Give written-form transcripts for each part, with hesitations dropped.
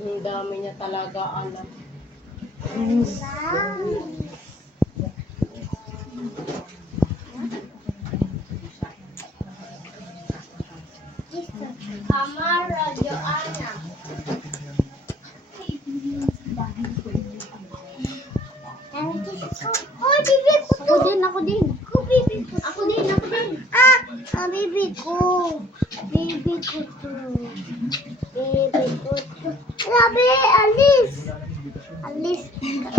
Ang dami niya talaga, anak. Kamara, Joanna. Oh, bibi ko to. Ako din. Bibi ko. Ako din. Bibi ko. Bibi ko to. Bibi ko to. Sabi, alis. Alis.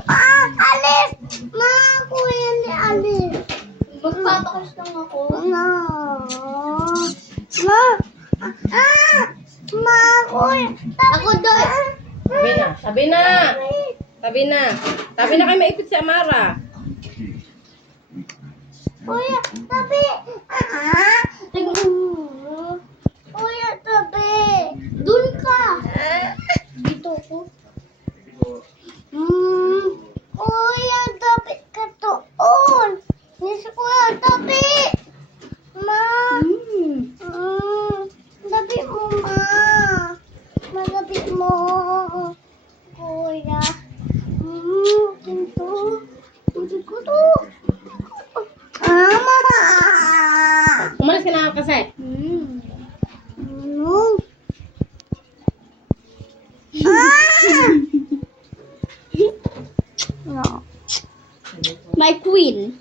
Alis. Ma, ako yan ni alis. Magpatakos lang ako. No. Ma. Ma, ako yan. Ako doon. Sabi na. Sabi na. Sabi na kayo maipit si Amara. Kuya, tabi. Kuya, tabi. Doon ka. Dito ko. Kuya, tabi ka doon. Yes, kuya, tabi. Ma. Tabi mo, ma. Malabi mo. Kuya. Ito. Ito ko to. Mama. Umalis ka na kasi. No. No. My queen.